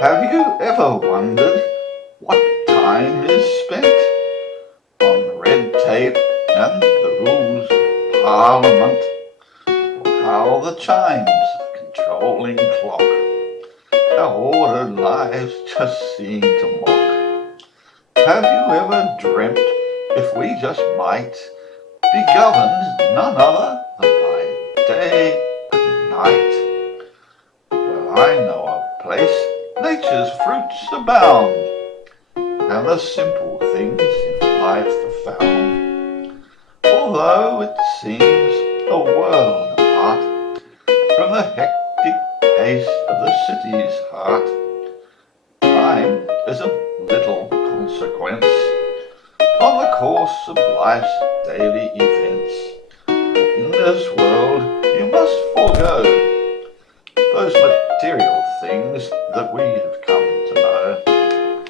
Have you ever wondered what time is spent on red tape and the rules of Parliament, or how the chimes of controlling clock our ordered lives just seem to mock? Have you ever dreamt if we just might be governed none other than by day and night? Well, I know a place nature's fruits abound, and the simple things in life are found. Although it seems a world apart from the hectic pace of the city's heart, time is of little consequence on the course of life's daily events. In this world you must forego those material things that we have come to know.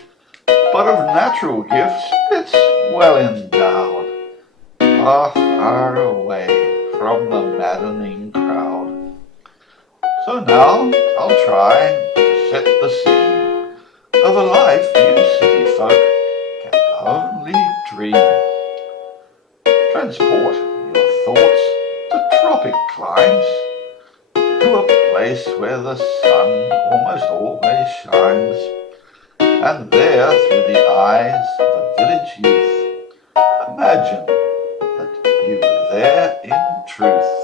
But of natural gifts it's well endowed, far, far away from the maddening crowd. So now I'll try to set the scene of a life you city folk can only dream. Transport your thoughts to tropic climes, to a place where the sun almost always shines, and there through the eyes of a village youth, imagine that you were there in truth.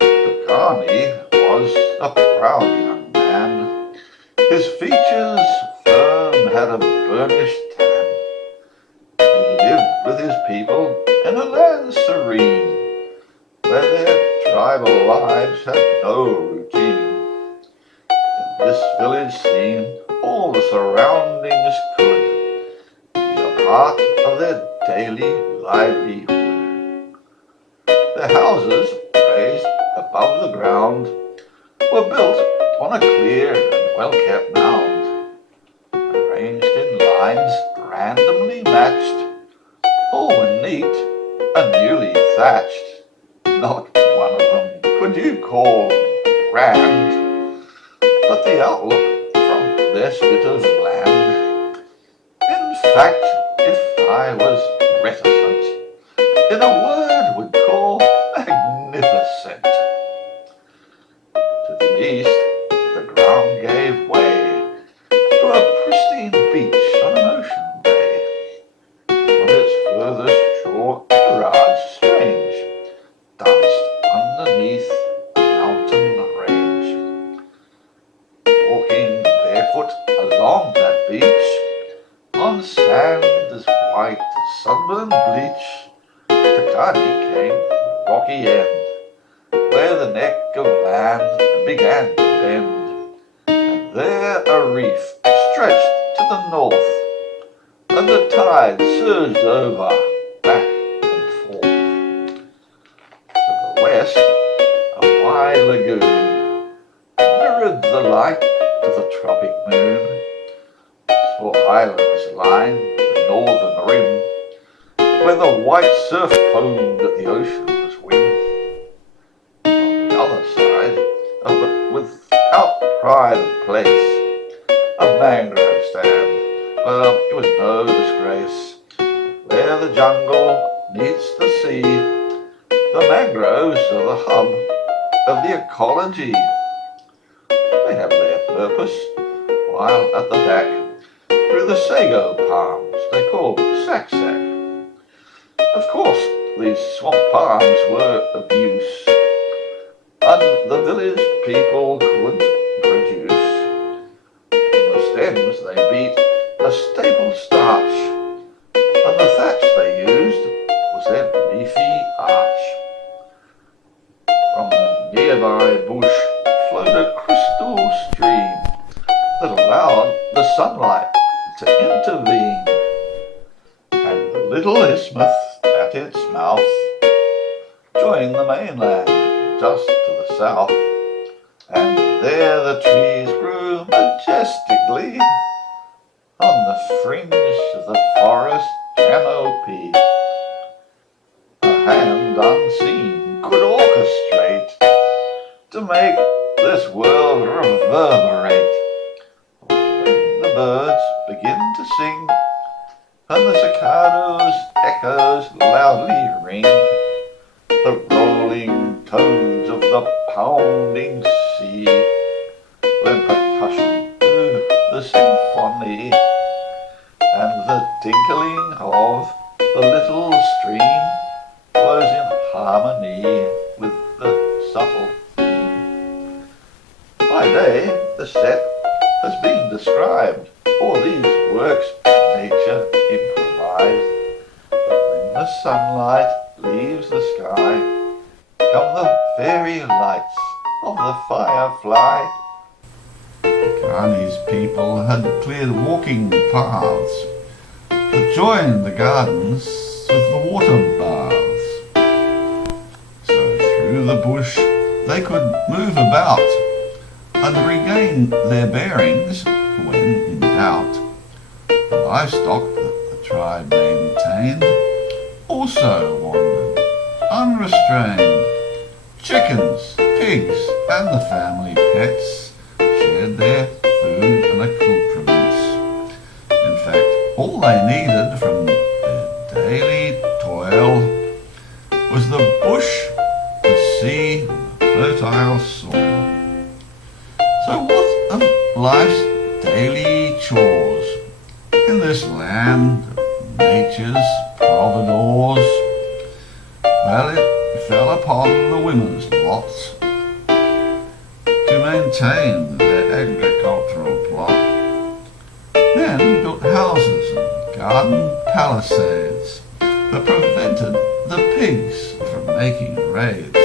Takani was a proud young man, his features firm had a burnished tan. He lived with his people in a land serene, where their tribal lives had no routine. In this village scene all the surroundings could be a part of their daily livelihood. Their houses, raised above the ground, were built on a clear and well-kept mound, arranged in lines randomly matched. All were neat and newly thatched. Not one of them could you call grand, but the outlook from their bit of land. In fact, if I was reticent, in a word would call magnificent. To the east, the ground gave way to a pristine beach on an ocean bay. On its furthest shore, Mirage strange danced underneath a mountain range. Walking barefoot along that beach, on sand as white as sunburned bleach, Takani came to the rocky end, where the neck of land began to bend, and there a reef stretched to the north, and the tide surged over, back and forth. To the west, a wide lagoon mirrored the light of the tropic moon. Small islands lined the northern rim, where the white surf foamed at the ocean's whim. On the other side, but without pride of place, a mangrove stand. Well, it was no disgrace. Where the jungle meets the sea, the mangroves are the hub of the ecology. They have their purpose, while at the back grew the sago palms they called sac-sac. Of course, these swamp palms were of use, and the village people could produce. From the stems they beat a staple starch, and the thatch they used was their leafy arch. From the nearby bush flowed a crystal stream that allowed the sunlight to intervene, and the little isthmus at its mouth joined the mainland just to the south, and there the trees grew majestically on the fringe of the forest canopy. A hand unseen could orchestrate to make this world reverberate the birds begin to sing, and the cicadas' echoes loudly ring. The rolling tones of the pounding sea lend percussion to the symphony, and the tinkling of the little stream flows in harmony with the subtle theme. By day, the set has been described, all these works nature improvised. But when the sunlight leaves the sky, come the fairy lights of the firefly. Carney's people had cleared walking paths that joined the gardens with the water baths. So through the bush they could move about and regain their bearings when in doubt. The livestock that the tribe maintained also wandered unrestrained. Chickens, pigs, and the family pets shared their food and accoutrements. In fact, all they needed from their daily toil was the bush, the sea, and the fertile soil. So what of life's daily chores in this land of nature's providores? Well, it fell upon the women's lot to maintain their agricultural plot. Men built houses and garden palisades that prevented the pigs from making raids.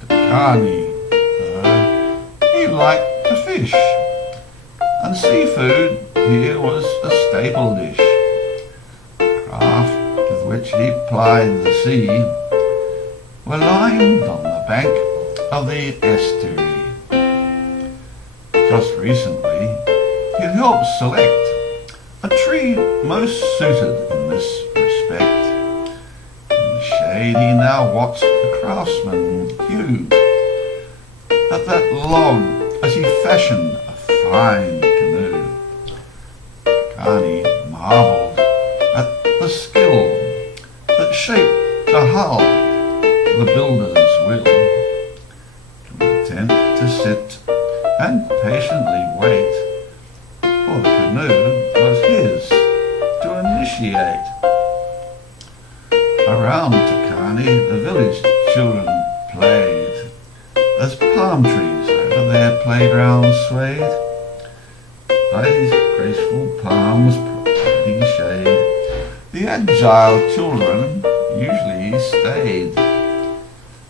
But Carney, he liked to fish, and seafood here was a staple dish. The craft with which he plied the sea were lined on the bank of the estuary. Just recently, he helped select a tree most suited in this respect. In the shade he now watched the craftsman hew at that log as he fashioned a fine canoe. Carney marvelled at the skill that shaped the hull to the builder's will, content to sit and patiently wait, for the canoe was his to initiate. Around Takani, the village children played as palm trees over their playground swayed. These graceful palms providing shade, the agile children usually stayed.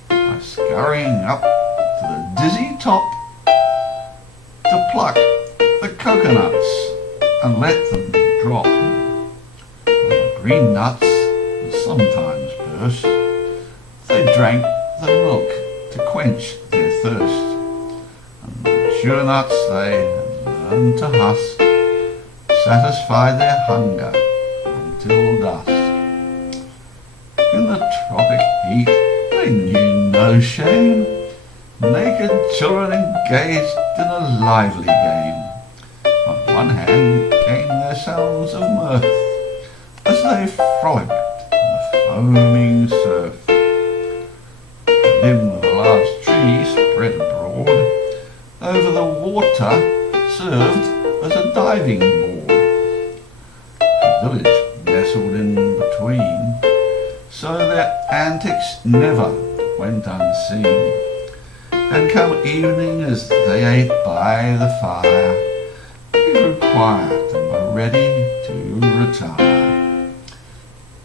By scurrying up to the dizzy top to pluck the coconuts and let them drop. The green nuts would sometimes burst. They drank the milk to quench their thirst, and the mature nuts they had learned to husk satisfied their hunger until dusk. In the tropic heat they knew no shame. Naked children engaged in a lively game. On one hand came their sounds of mirth as they frolicked in the foaming surf. The limb of a large tree spread abroad over the water served as a diving board. The village nestled in between, so their antics never went unseen. And come evening, as they ate by the fire, they grew quiet and were ready to retire.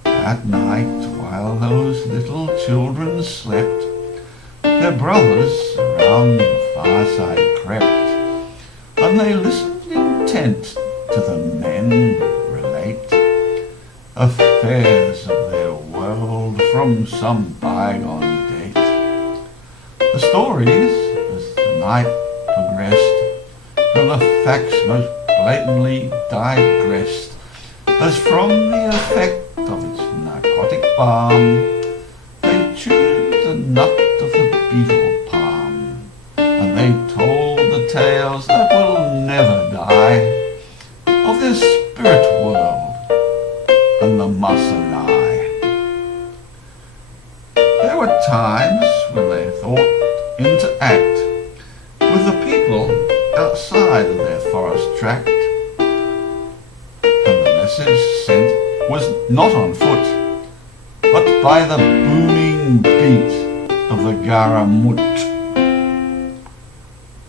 At night, while those little children slept, their brothers around the fireside crept, and they listened intent to the men relate affairs of their world from some bygone date. The stories, as the night progressed, from the facts most blatantly digressed, as from the effect of its narcotic balm, they chewed the nut of the beetle palm, and they told the tales that will never die, of their spirit world and the Masalai. There were times when they thought interact with the people outside of their forest tract, and the message sent was not on foot, but by the booming beat of the Garamut.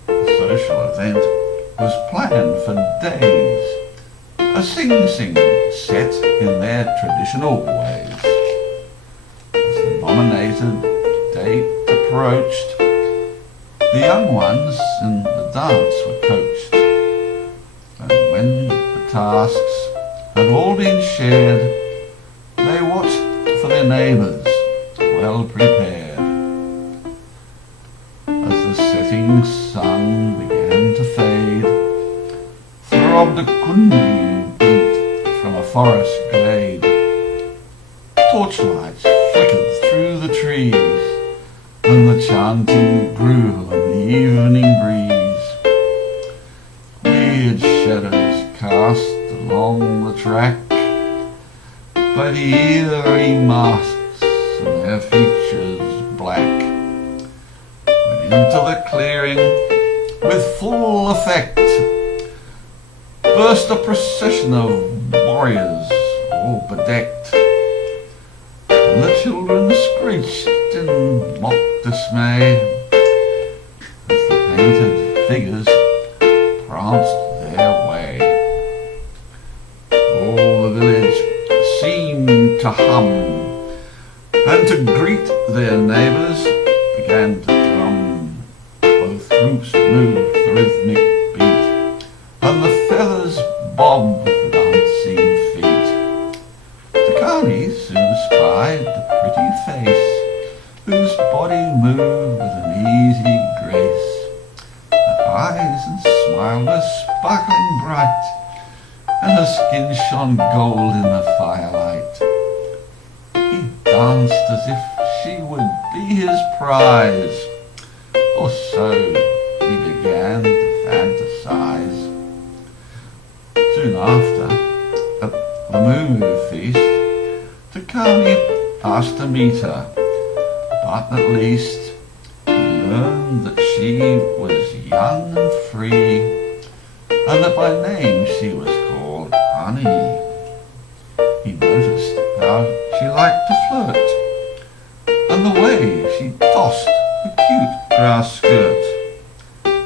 The social event was planned for days, a sing-sing set in their traditional ways. As the nominated date approached, the young ones in the dance were coached, and when the tasks had all been shared, they watched for their neighbours, well prepared. As the setting sun began to fade, throbbed a kundu beat from a forest glade. Torchlights flickered through the trees, and the chanting grew in the evening breeze. Weird shadows cast along the track by the eerie masks and their features black, went into the clearing with full effect. Burst a procession of warriors all bedecked, and the children screeched in mock dismay as the painted figures pranced their way. All the village seemed to hum, and to greet their neighbours began to drum. Both groups moved the rhythmic beat, and the feathers bobbed with dancing feet. Takani soon spied the pretty face, whose body moved with an easy grace. Her eyes and smile were sparkling bright, and her skin shone gold in the firelight. He danced as if she would be his prize, or so he began to fantasize. Soon after, at the moo feast, Takani asked to meet her, but at least he learned that she was young and free, and that by name she was called Honey. He noticed how she liked to flirt, and the way she tossed a cute grass skirt.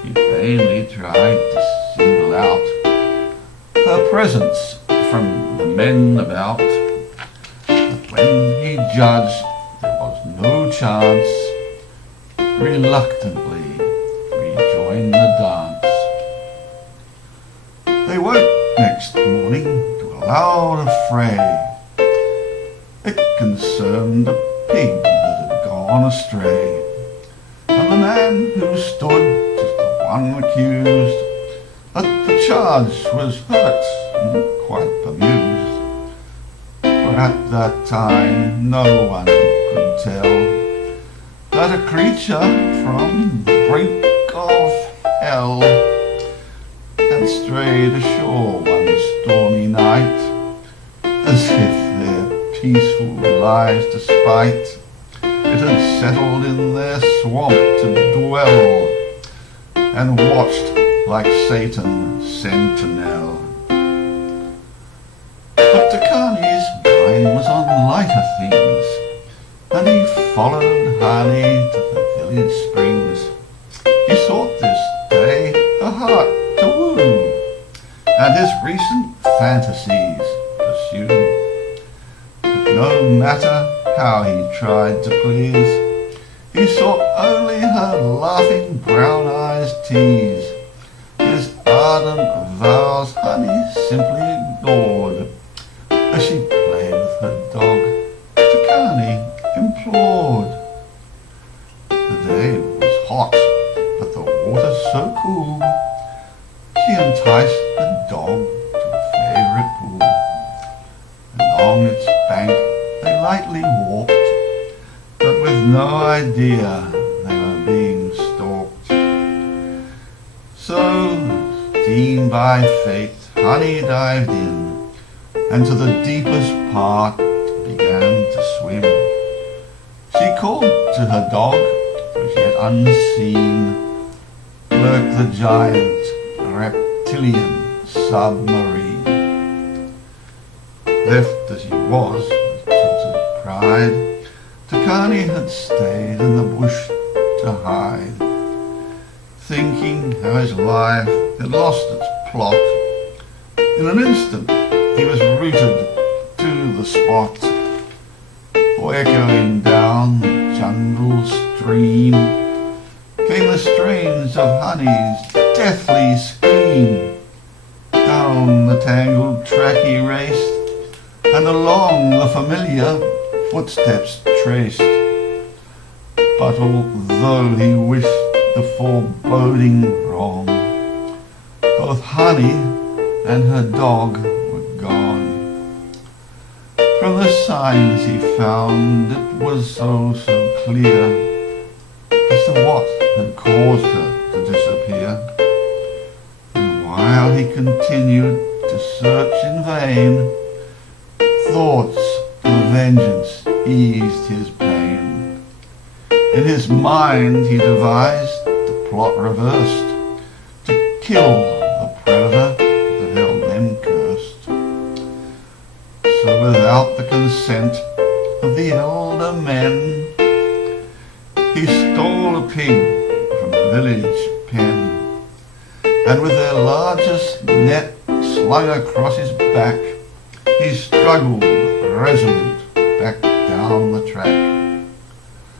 He vainly tried to single out her presence from the men about, but when he judged there was no chance, reluctantly rejoined the dance. They woke next morning to a loud affray. It concerned a pig that had gone astray, and the man who stood as the one accused at the charge was hurt and quite bemused, for at that time no one could tell that a creature from the brink of hell had strayed ashore one stormy night, as if their peaceful lives despite, it had settled in their swamp to dwell, and watched like Satan sentinel. But Takani's mind was on lighter things, and he followed Hani to the village springs. He sought this day her heart to woo, and his recent fantasies pursue. But no matter how he tried to please, he saw only her laughing brown eyes tease. His ardent vows Honey simply ignored. As she played with her dog, Takani implored. The day was hot, but the water so cool, she enticed the dog to a favourite pool. Along its bank they lightly walked, but with no idea they were being stalked. So, deemed by fate Honey dived in, and to the deepest part began to swim. She called to her dog, but yet unseen lurked the giant reptilian submarine. Left as he was with tilted pride, Takani had stayed in the bush to hide, thinking how his life had lost its plot. In an instant he was rooted to the spot, for echoing down the jungle stream came the strains of honey's deathly scream. Down the tangled track he raced, and along the familiar footsteps traced. But although he wished the foreboding wrong, both Honey and her dog were gone. From the signs he found, it was so clear as to what had caused her to disappear. And while he continued to search in vain, thoughts of vengeance eased his pain. In his mind he devised the plot reversed, to kill the predator that held them cursed. So without the consent of the elder men, he stole a pig from the village pen, and with their largest net slung across his back, he struggled resolute back down the track.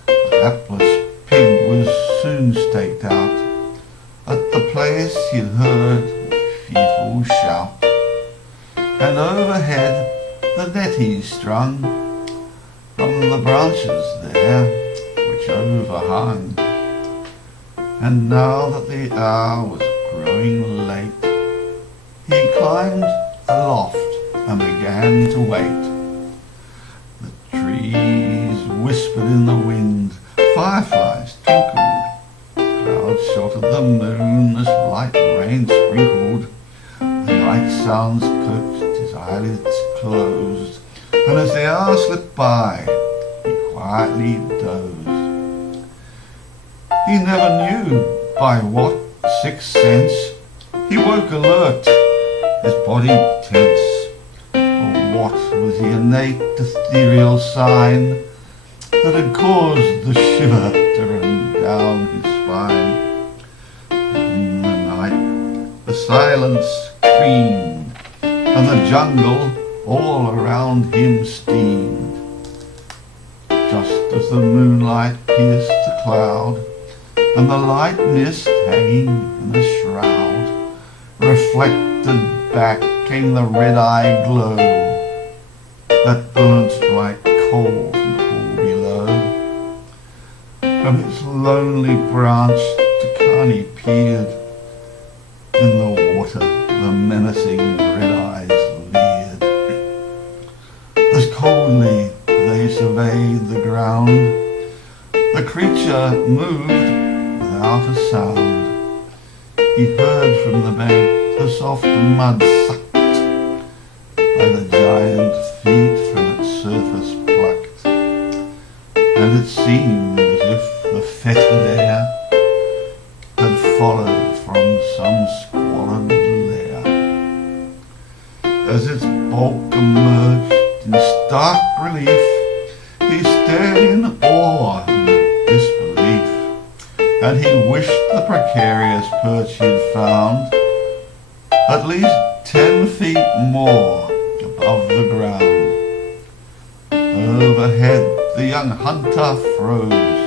The hapless pig was soon staked out at the place he'd heard a fearful shout, and overhead the net he strung from the branches there which overhung. And now that the hour was growing late, he climbed aloft and began to wait. The trees whispered in the wind, fireflies twinkled, clouds shot at the moon as light rain sprinkled. The night sounds coaxed his eyelids closed, and as the hours slipped by, he quietly dozed. He never knew by what sixth sense he woke alert, his body tense. What was the innate ethereal sign that had caused the shiver to run down his spine? In the night the silence screamed, and the jungle all around him steamed. Just as the moonlight pierced the cloud, and the light mist hanging in a shroud, reflected back came the red-eyed glow that burnt like coal from the pool below. From its lonely branch Takani peered. In the water the menacing red eyes leered. As coldly they surveyed the ground, the creature moved without a sound. He heard from the bank the soft mud sucked by the giant feet from its surface plucked, and it seemed as if the fetid air had followed from some squalid lair. As its bulk emerged in stark relief, he stared in awe and disbelief, and he wished the precarious perch he'd found at least 10 feet more above the ground. Overhead the young hunter froze,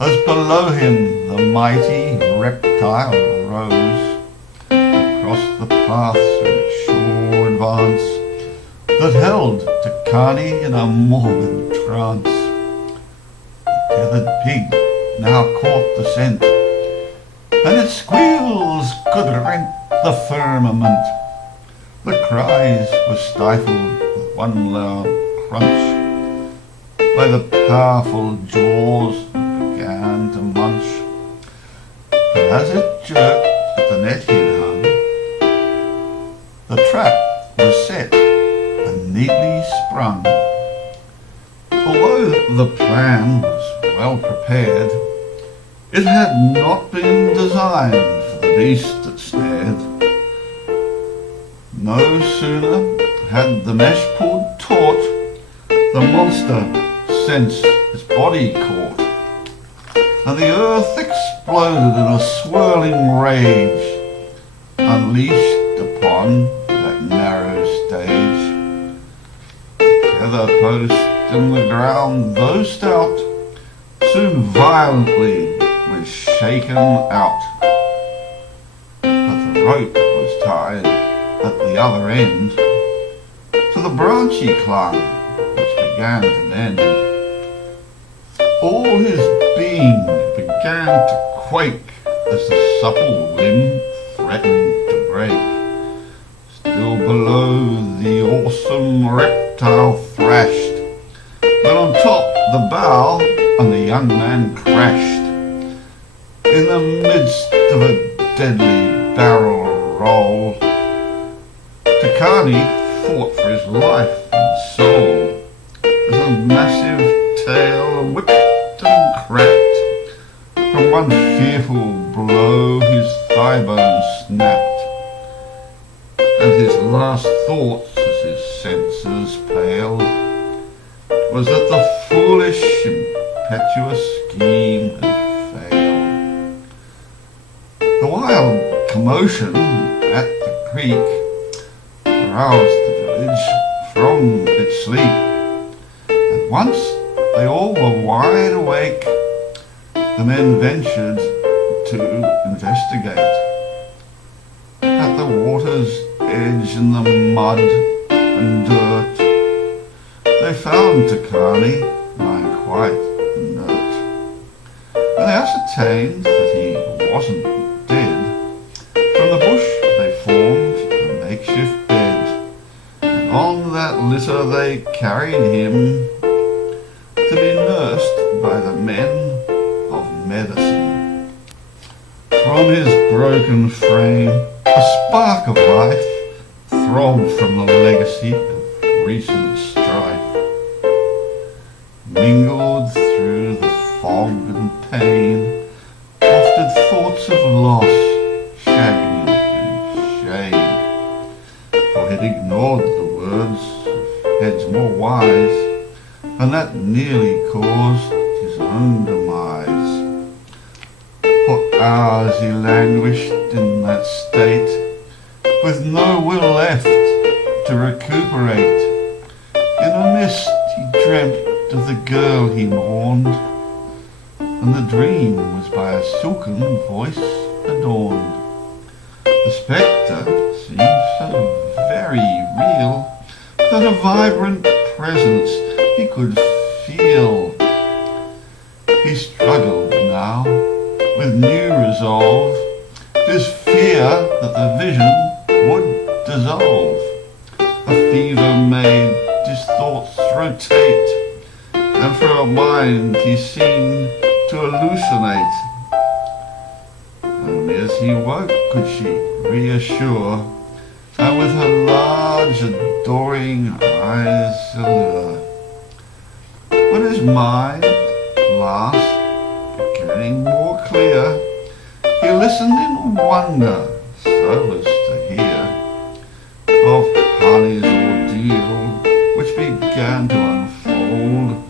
as below him the mighty reptile rose. Across the paths of its sure advance that held Takani in a morbid trance. The tethered pig now caught the scent, and its squeals could rent the firmament. The cries were stifled with one loud crunch by the powerful jaws that began to munch. But as it jerked at the net he'd hung, trap was set and neatly sprung. Although the plan was well prepared, it had not been designed for the beast that snared. No sooner had the mesh pulled taut, the monster sensed its body caught, and the earth exploded in a swirling rage, unleashed upon that narrow stage. The tether post in the ground, though stout, soon violently was shaken out. But the rope was tied at the other end to the branch he clung, which began to bend. All his being began to quake as the supple limb threatened to break. Still below the awesome reptile thrashed. Then on top the bough, and the young man crashed. In the midst of a deadly barrel roll, Takani fought for his life and soul, as a massive tail whipped and cracked. From one fearful blow his thigh bone snapped, and his last thoughts as his senses paled was that the foolish, impetuous scheme had failed. The wild commotion at the creek aroused the village from its sleep, and once they all were wide awake, the men ventured to investigate. At the water's edge in the mud and dirt, they found Takani lying quite inert. When they ascertained that he wasn't dead, from the bush they formed a makeshift bed, and on that litter they carried him to be nursed by the men of medicine. From his broken frame a spark of life throbbed from the legacy of recent strife. Mingled through the fog and pain, wafted thoughts of loss, chagrin and shame. For he'd ignored the words of heads more wise, and that nearly caused his own demise. For hours he languished in that state, with no will left to recuperate. In a mist he dreamt of the girl he mourned, and the dream was by a silken voice adorned. The spectre seemed so very real that a vibrant presence he could feel. He struggled now with new resolve, his fear that the vision would dissolve. A fever made his thoughts rotate, and for a mind he seemed to hallucinate. Only as he woke could she reassure, and with her large adoring eyes allure. When his mind at last became more clear, he listened in wonder so as to hear of Honey's ordeal, which began to unfold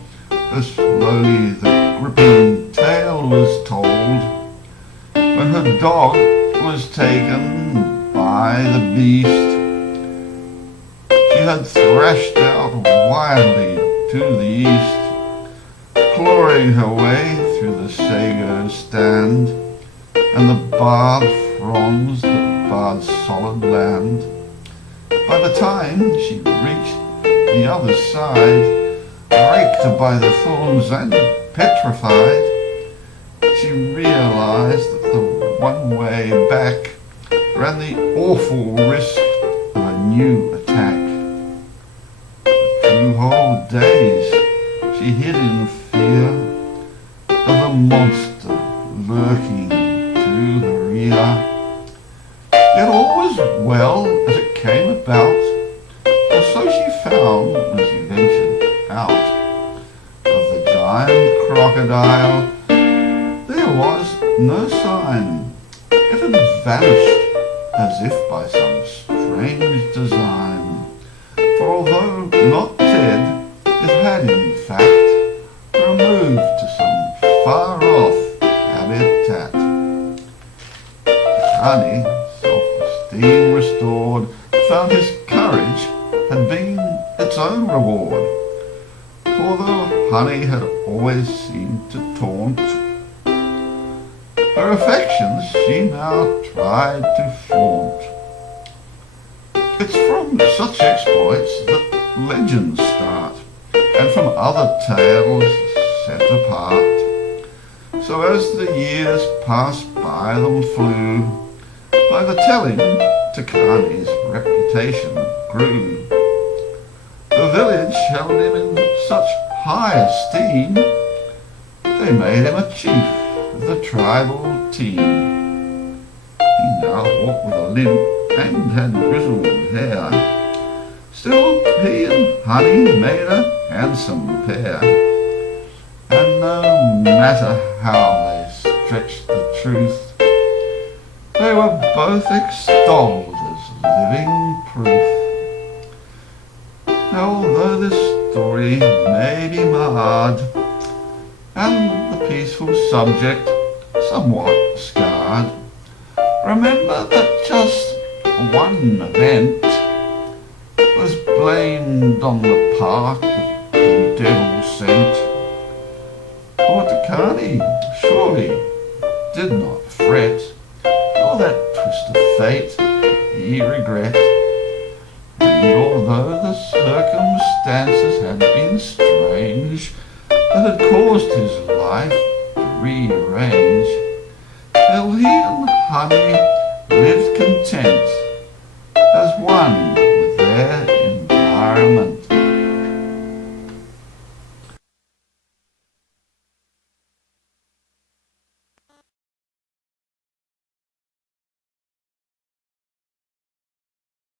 as slowly the gripping tale was told. When her dog was taken by the beast, she had thrashed out wildly to the east, clawing her way through the sago stand and the barred fronds that barred solid land. By the time she reached the other side, raked by the thorns and petrified, she realized that the one way back ran the awful risk of a new attack. For 2 whole days she hid in fear of a monster lurking to the rear. Yet all was well as it came about, or so she found when she ventured out of the giant crocodile. There was no sign. It had vanished as if by some strange design. For although not dead, it had in fact removed to some far-off habitat. Honey, self-esteem restored, found his courage had been its own reward. For though Honey had always seemed to taunt, her affections she now tried to flaunt. It's from such exploits that legends start, and from other tales set apart. So as the years passed by them flew, by the telling Takani's reputation grew. The village held him in such high esteem, they made him a chief of the tribal team. He now walked with a limp and had grizzled hair. Still he and Honey made a handsome pair, and no matter how they stretched the truth, they were both extolled as living proof. Now although this story may be marred, and the peaceful subject somewhat scarred, remember that just one event was blamed on the part that the devil sent. For Takani surely did not fret, nor that twist of fate he regret. And although the circumstances had been strange that had caused his life to rearrange, till he and Honey lived content